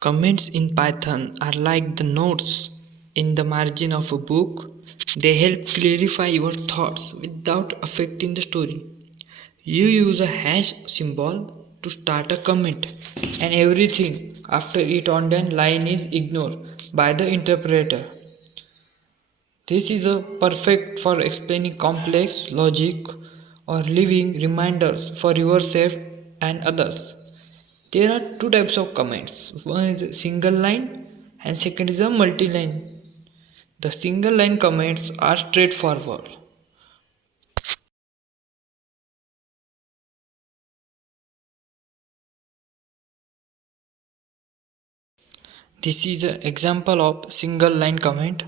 Comments in Python are like the notes in the margin of a book. They help clarify your thoughts without affecting the story. You use a hash symbol to start a comment, and everything after it on that line is ignored by the interpreter. This is a perfect for explaining complex logic or leaving reminders for yourself and others. There are two types of comments. One is single line and second is a multi-line. The single line comments are straightforward. This is an example of single line comment.